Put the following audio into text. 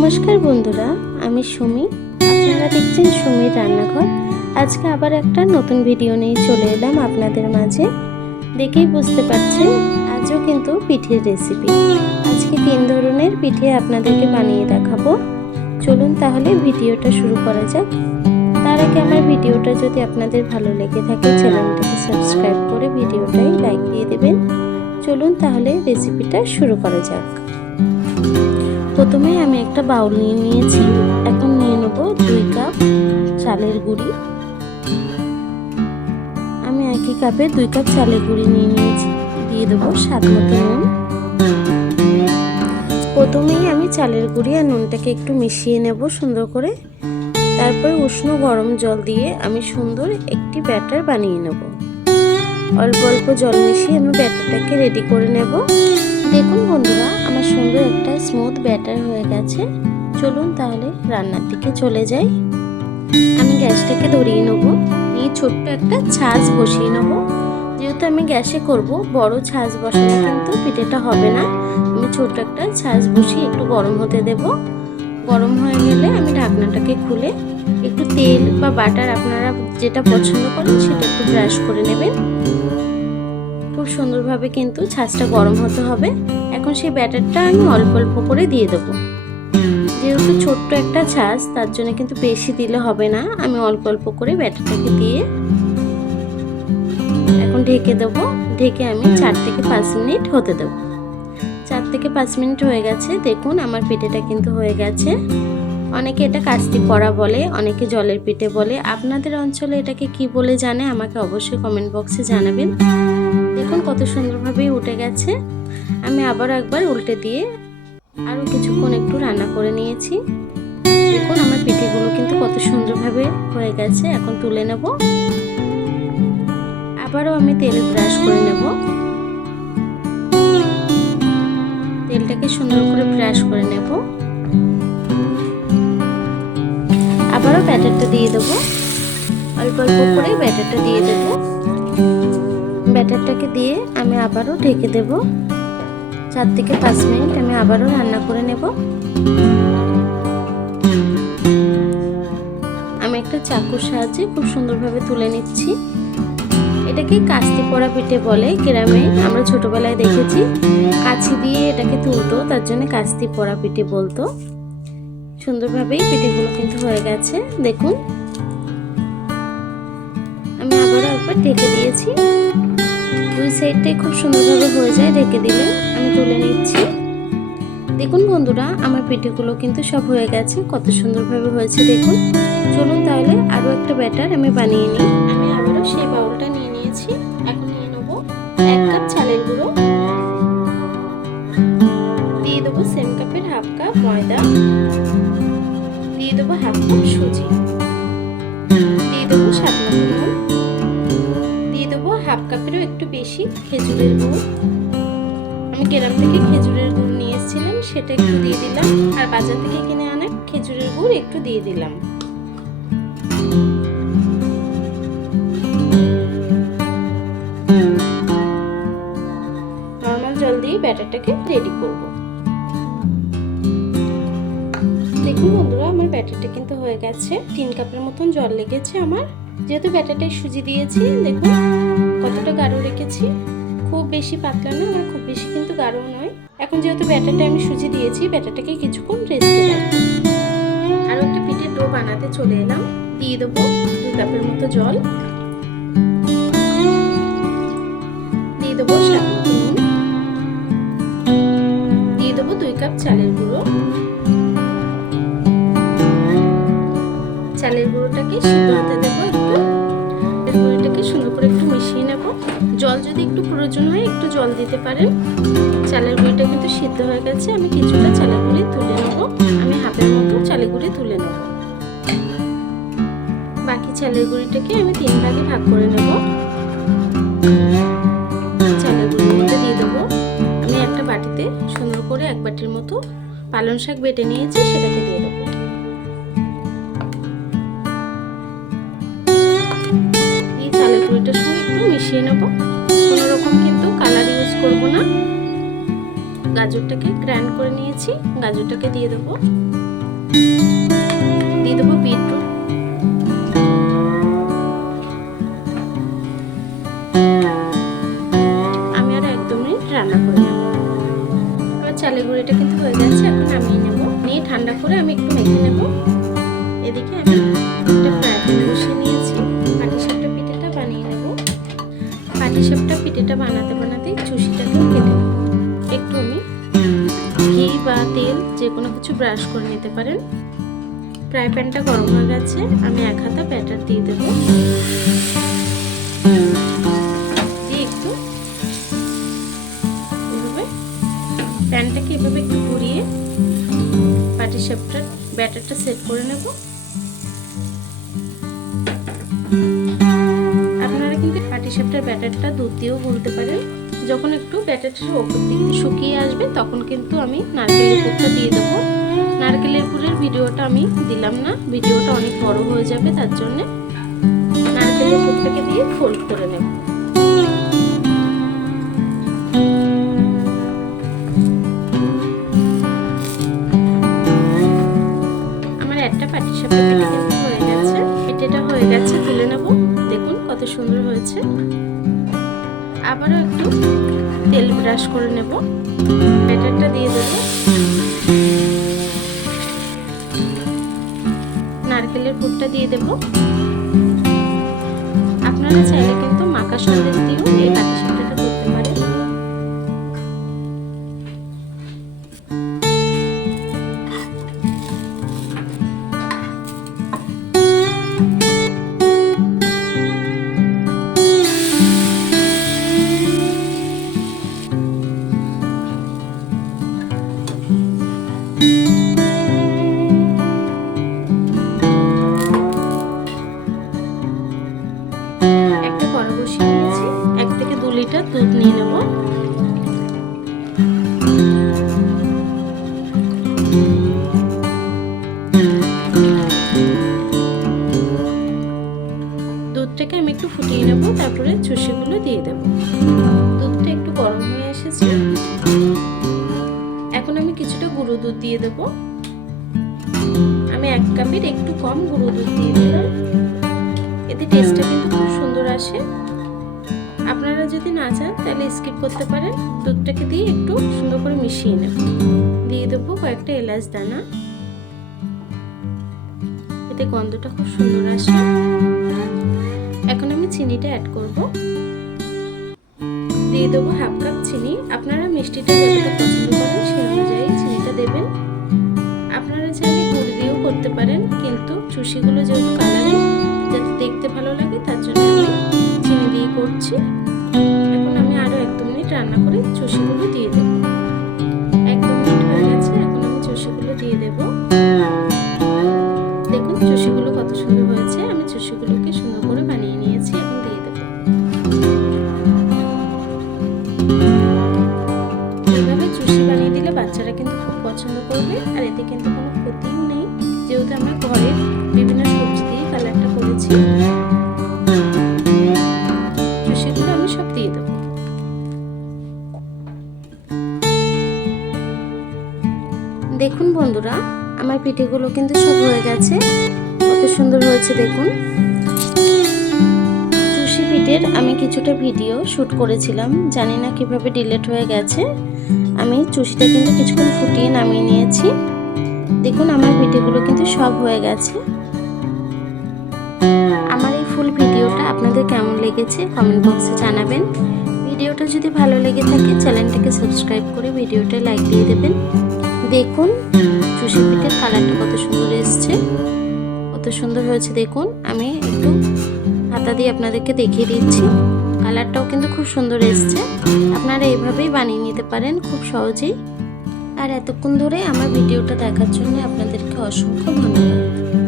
নমস্কার বন্ধুরা, আমি সুমি। আপনারা দেখছেন সুমির রান্নাঘর। আজকে আবার একটা নতুন ভিডিও নিয়ে চলে এলাম আপনাদের মাঝে। দেখেই বুঝতে পারছেন, আজও কিন্তু পিঠের রেসিপি আজকে তিন ধরনের পিঠে আপনাদেরকে বানিয়ে দেখাবো। চলুন তাহলে ভিডিওটা শুরু করা যাক। তার আগে আমার ভিডিওটা যদি আপনাদের ভালো লেগে থাকে, চ্যানেলটাকে সাবস্ক্রাইব করে ভিডিওটাই লাইক দিয়ে দেবেন। চলুন তাহলে রেসিপিটা শুরু করা যাক। প্রথমে আমি একটা বাউল নিয়ে নিয়েছি। এখন নিয়ে নেব দুই কাপ চালের গুঁড়ি। আমি একই কাপে দুই কাপ চালের গুঁড়ি নিয়ে নিয়েছি। দিয়ে দেবো স্বাদ মতো নুন। প্রথমেই আমি চালের গুঁড়ি আর নুনটাকে একটু মিশিয়ে নেব সুন্দর করে। তারপর উষ্ণ গরম জল দিয়ে আমি সুন্দর একটি ব্যাটার বানিয়ে নেব। অল্প অল্প জল মিশিয়ে আমি ব্যাটারটাকে রেডি করে নেব। দেখুন বন্ধুরা, আমার সুন্দর একটা স্মুথ ব্যাটার হয়ে গেছে। চলুন তাহলে রান্নার দিকে চলে যাই। আমি গ্যাসটাকে ধরিয়ে নেব। নিয়ে ছোট্ট একটা ছাঁচ বসিয়ে নেব। যেহেতু আমি গ্যাসে করব, বড় ছাঁচ বসালে কিন্তু পিঠেটা হবে না। আমি ছোট্ট একটা ছাঁচ বসিয়ে একটু গরম হতে দেব। গরম হয়ে গেলে আমি ঢাকনাটাকে খুলে একটু তেল বা বাটার আপনারা যেটা পছন্দ করেন সেটা একটু ব্রাশ করে নেবেন। খুব সুন্দরভাবে কিন্তু ছাঁচটা গরম হতে হবে। এখন সেই ব্যাটারটা আমি অল্প অল্প করে দিয়ে দেবো। যেহেতু ছোট্ট একটা ছাঁচ, তার জন্য কিন্তু বেশি দিলে হবে না। আমি অল্প অল্প করে ব্যাটারটাকে দিয়ে এখন ঢেকে দেবো। ঢেকে আমি চার থেকে পাঁচ মিনিট হতে দেবো। চার থেকে পাঁচ মিনিট হয়ে গেছে। দেখুন, আমার পিঠেটা কিন্তু হয়ে গেছে। অনেকে এটা কাস্তি পড়া বলে, অনেকে জলের পিঠে বলে। আপনাদের অঞ্চলে এটাকে কি বলে জানে? আমাকে অবশ্যই কমেন্ট বক্সে জানাবেন। দেখুন কত সুন্দরভাবেই উঠে গেছে। আমি আবার একবার উল্টে দিয়ে আরও কিছুক্ষণ একটু রান্না করে নিয়েছি। দেখুন আমার পিঠেগুলো কিন্তু কত সুন্দরভাবে হয়ে গেছে, এখন তুলে নেব। আবারও আমি তেলে ব্রাশ করে নেব। তেলটাকে সুন্দর করে ব্রাশ করে নেব। আবারও ব্যাটারটা দিয়ে দেবো। অল্প অল্প করে ব্যাটারটা দিয়ে দেবো। ব্যাটারটাকে দিয়ে আমি আবারও ঢেকে দেব। চার থেকে পাঁচ মিনিট আমি আবারও রান্না করে নেব। আমি একটা চাকুর সাহায্যে খুব সুন্দরভাবে তুলে নিচ্ছি। এটাকে কাস্তি পড়া পিঠে বলে গ্রামে, আমরা ছোটবেলায় দেখেছি। কাছি দিয়ে এটাকে তুলতো, তার জন্য কাস্তি পড়া পিঠে বলতো। সুন্দরভাবেই পিঠেগুলো কিন্তু হয়ে গেছে, দেখুন। আমি আবারও একবার ঢেকে দিয়েছি। দুই সাইডটাই খুব সুন্দরভাবে হয়ে যায় ঢেকে দিলে। আমি তুলে নিচ্ছি। দেখুন বন্ধুরা, আমার পিঠেগুলো কিন্তু সব হয়ে গেছে। কত সুন্দরভাবে হয়েছে দেখুন। চলুন তাহলে আরও একটা ব্যাটার আমি বানিয়ে নিই। আমি আবারও সেই বাউলটা নিয়ে নিয়েছি। এখন নিয়ে নেব এক কাপ চালের গুঁড়ো। দিয়ে দেবো সেম কাপের হাফ কাপ ময়দা। দিয়ে দেবো হাফ কাপ সুজি। দিয়ে দেবো স্বাদ মতো হাফ কাপেরও একটু বেশি খেজুরের গুড়। আমি গ্রাম থেকে খেজুরের গুড় নিয়ে এসেছিলাম সেটা একটু দিয়ে দিলাম। আর বাজার থেকে কিনে আনা খেজুরের গুড় একটু দিয়ে দিলাম। নর্মাল জল দিয়ে ব্যাটারটাকে রেডি করব। দেখুন বন্ধুরা, আমার ব্যাটারটা কিন্তু হয়ে গেছে। তিন কাপের মতন জল লেগেছে আমার। যেহেতু ব্যাটারটাই সুজি দিয়েছি, দেখুন কতটা গাঢ় রেখেছি। খুব বেশি পাতলা না, আর খুব বেশি কিন্তু গাঢ় নয়। এখন যেহেতু ব্যাটারটা আমি সুজি দিয়েছি, ব্যাটারটাকে কিছুক্ষণ রেস্টে রাখব। আরও একটা পিঠের ডো বানাতে চলে এলাম। দিয়ে দেবো দুই কাপের মতো জল। দিয়ে দেবো দিয়ে দেবো দুই কাপ চালের গুঁড়ো। চালের গুঁড়োটাকে সিদ্ধ হতে প্রয়োজন হয়, একটু জল দিতে পারেন। চালের গুঁড়িটা কিন্তু সিদ্ধ হয়ে গেছে, আমি কিছুটা চালের গুঁড়ি তুলে নেব। আমি হাফের মতো চালের গুঁড়ি তুলে নেব। বাকি চালের গুঁড়িটাকে আমি তিন ভাগে ভাগ করে নেব। চালের মধ্যে দিয়ে দেবো। আমি একটা বাটিতে সুন্দর করে এক বাটির মতো পালং শাক বেটে নিয়েছি, সেটাকে দিয়ে দেবো। এই চালের গুঁড়িটার সঙ্গে একটু মিশিয়ে নেব। ইউজ করব না। গাজরটাকে গ্রাইন্ড করে নিয়েছি। গাজরটাকে দিয়ে দেবো। দিয়ে দেবো বিটরুট পিঠেটা বানাতে বানাতে চুষিটাকেও কেটে নেব একটু আমি ঘি বা তেল যে কোনো কিছু ব্রাশ করে নিতে পারেন। ফ্রাই প্যানটা গরম হয়ে গেছে, আমি এক হাতা ব্যাটার দিয়ে দেবো। দিয়ে একটু প্যানটাকে এভাবে একটু ঘুরিয়ে পাটি সাপটার ব্যাটারটা সেট করে নেব। কিন্তু পাটি সাপটার ব্যাটারটা দুধ দিয়েও গুলতে পারেন, যখন একটু ব্যাটারটা ওপর দিকে শুকিয়ে আসবে, তখন কিন্তু আমি নারকেলের পুরটা দিয়ে দেবো। নারকেলের পুরের ভিডিওটা আমি দিলাম না, ভিডিওটা অনেক বড় হয়ে যাবে, তার জন্যে নারকেলের পুরটাকে দিয়ে ফোল্ড করে নেব। আমার একটা পাটিসাপটা পিঠে কিন্তু হয়ে গেছে। পিঠেটা হয়ে গেছে, তুলে নেব। দেখুন কত সুন্দর হয়েছে। আবারও একটু তেল ব্রাশ করে নেব। ব্যাটারটা দিয়ে দেব। নারকেলের পুরটা দিয়ে দেব। আপনারা চাইলে কিন্তু মাখা সন্দেশ দিয়েও এই আমি এক কাপের একটু কম গুঁড়ো দুধ দিয়ে দিলাম এতে টেস্টটা কিন্তু খুব সুন্দর আসে। আপনারা যদি না চান, তাহলে স্কিপ করতে পারেন। দুধটাকে দিয়ে একটু সুন্দর করে মিশিয়ে নেব। দিয়ে দেবো কয়েকটা এলাচ দানা। এতে গন্ধটা খুব সুন্দর আসে। এখন আমি চিনিটা অ্যাড করব। দিয়ে দেবো হাফ কাপ চিনি। আপনারা মিষ্টিটা যতটা পছন্দ করেন সেই অনুযায়ী চিনিটা দেবেন। করতে পারেন, কিন্তু চুষিগুলো যেহেতু কালারে, যাতে দেখতে ভালো লাগে, তার জন্য আমি চিনি দিয়ে করছি। এখন আমি আরও এক দু মিনিট রান্না করে চষিগুলো দিয়ে দেবো। এক দু মিনিট হয়ে গেছে, এখন আমি চষিগুলো দিয়ে দেবো। দেখুন চষিগুলো কত সুন্দর হয়েছে, আমি চষিগুলোকে সুন্দর করে বানিয়ে নিয়েছি, এখন দিয়ে দেবো। এইভাবে চুষি বানিয়ে দিলে বাচ্চারা কিন্তু খুব পছন্দ করবে, আর এতে কিন্তু যেহেতু আমরা ঘরের বিভিন্ন সবজি দিয়ে কালারটা করেছি সেগুলো আমি সব দিয়ে দেবো। দেখুন বন্ধুরা, আমার পিঠেগুলো কিন্তু সব হয়ে গেছে। কত সুন্দর হয়েছে দেখুন। চুষি পিঠের আমি কিছুটা ভিডিও শ্যুট করেছিলাম, জানি না কীভাবে ডিলেট হয়ে গেছে। আমি চুষিটা কিন্তু কিছুক্ষণ ফুটিয়ে নামিয়ে নিয়েছি। দেখুন আমার পিঠেগুলো কিন্তু সব হয়ে গেছে। আমার এই ফুল ভিডিওটা আপনাদের কেমন লেগেছে কমেন্ট বক্সে জানাবেন। ভিডিওটা যদি ভালো লেগে থাকে চ্যানেলটাকে সাবস্ক্রাইব করে ভিডিওটা লাইক দিয়ে দেবেন। দেখুন চুষি পিঠের কালারটা কত সুন্দর এসছে। কত সুন্দর হয়েছে দেখুন। আমি একটু হাতা দিয়ে আপনাদেরকে দেখিয়ে দিচ্ছি। কালারটাও কিন্তু খুব সুন্দর এসছে। আপনারা এইভাবেই বানিয়ে নিতে পারেন খুব সহজেই। আর এতক্ষণ ধরে আমার ভিডিওটা দেখার জন্য আপনাদেরকে অসংখ্য ধন্যবাদ।